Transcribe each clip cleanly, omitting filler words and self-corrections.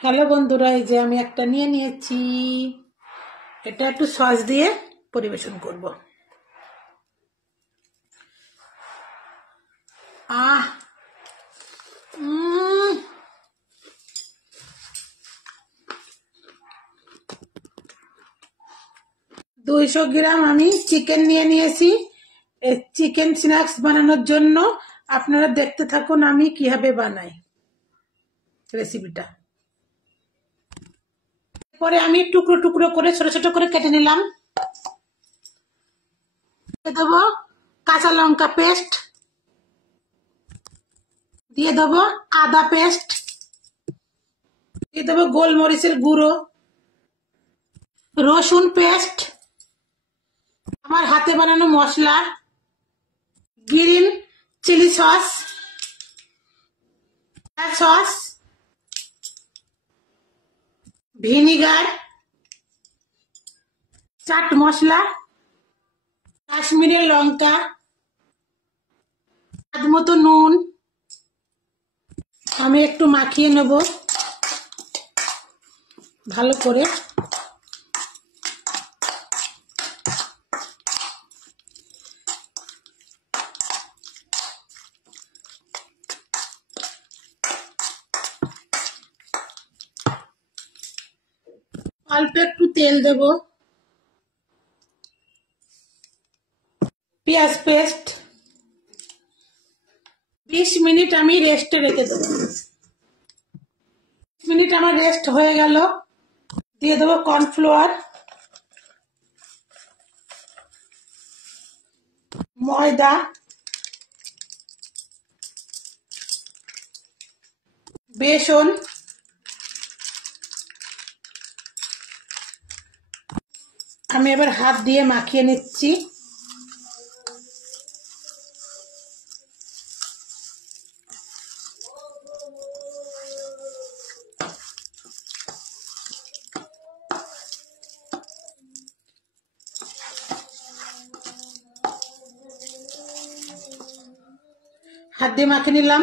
Hello বন্ধুরা, এই যে আমি একটা নিয়ে নিয়েছি। এটা একটু সস দিয়ে পরিবেশন করব। আহ 200 গ্রাম আমি চিকেন নিয়ে নিয়েছি। এই চিকেন স্ন্যাক্স বানানোর জন্য আপনারা দেখতে থাকুন আমি কিভাবে বানাই রেসিপিটা। পরে আমি টুকরো টুকরো করে ছোট ছোট করে কেটে নিলাম। দেবো কাঁচা লঙ্কা পেস্ট, দিয়ে দেবো আদা পেস্ট, দিয়ে দেবো গোলমরিচের গুঁড়ো, রসুন পেস্ট, আমার হাতে বানানো মশলা, green chilli sauce, sauce, vinegar, চাট মশলা, কাশ্মীরি লঙ্কা, স্বাদ মতো নুন। আমি একটু মাখিয়ে নেব ভালো করে। অল্প একটু তেল দেব, পেঁয়াজ পেস্ট, 20 মিনিট আমি রেস্টে রেখে দেবো। 20 মিনিট আমার রেস্ট হয়ে গেল। দিয়ে দেবো কর্নফ্লাওয়ার, ময়দা, বেসন, আমি এবার হাত দিয়ে মাখিয়ে নিচ্ছি। হাত দিয়ে মাখিয়ে নিলাম।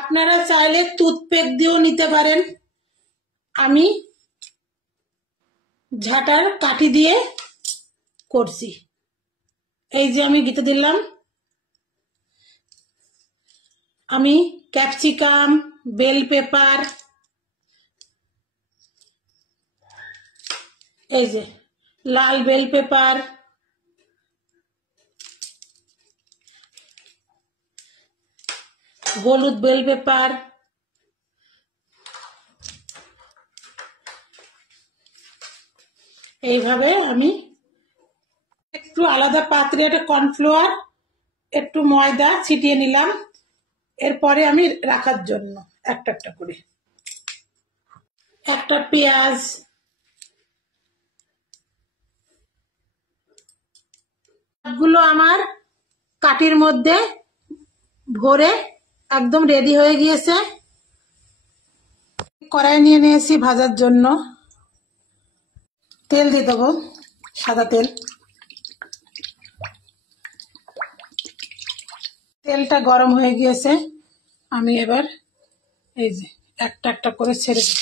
আপনারা চাইলে টুথপেক দিয়েও নিতে পারেন। আমি ঝাঁটার কাঠি দিয়ে করছি। এই যে আমি গেঁথে দিলাম। আমি ক্যাপসিকাম, বেল পেপার, এই যে লাল বেল পেপার, হলুদ বেল পেপার, এইভাবে আমি একটু আলাদা পাত্রে একটা কর্নফ্লাওয়ার, একটু ময়দা ছিটিয়ে নিলাম। এরপরে আমি রাখার জন্য একটা একটা করে একটা পেঁয়াজ, সবগুলো আমার কাঠির মধ্যে ভরে একদম রেডি হয়ে গিয়েছে। কড়াই নিয়ে নিয়েছি ভাজার জন্য। তেল দিয়ে দেবো, সাদা তেল। তেলটা গরম হয়ে গিয়েছে। আমি এবার এই যে একটা একটা করে ছেড়ে দেব।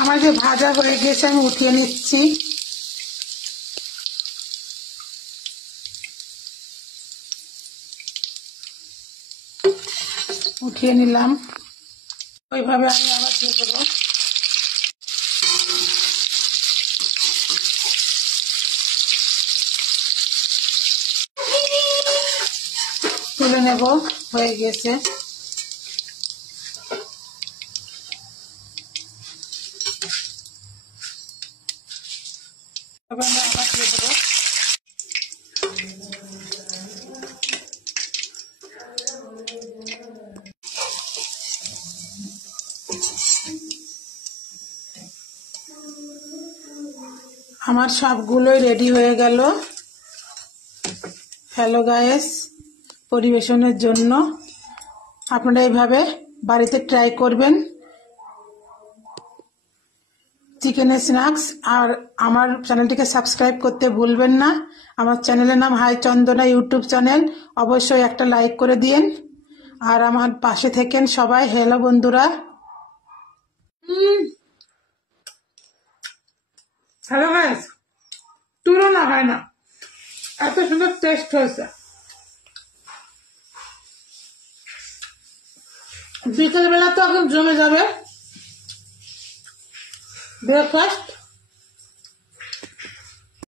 আমার যে ভাজা হয়ে গিয়েছে আমি উঠিয়ে নিচ্ছি। উঠিয়ে নিলাম। ওইভাবে আমি আবার দিয়ে দেবো। তুলে নেব, হয়ে গেছে। এবার আমি আবার দিয়ে দেবো। আমার সবগুলোই রেডি হয়ে গেল। হ্যালো গাইস, পরিবেশনের জন্য আপনারা এইভাবে বাড়িতে ট্রাই করবেন। চিকেনের স্ন্যাক্স। আর আমার চ্যানেলটিকে সাবস্ক্রাইব করতে ভুলবেন না। আমার চ্যানেলের নাম হাই চন্দনা ইউটিউব চ্যানেল। অবশ্যই একটা লাইক করে দিয়েন আর আমার পাশে থেকেন সবাই। হ্যালো বন্ধুরা। হ্যালো গাইস, তুলনা হয় না, এত সুন্দর টেস্ট হয়েছে। বিকেল বেলা তো এখন জমে যাবে ব্রেকফাস্ট।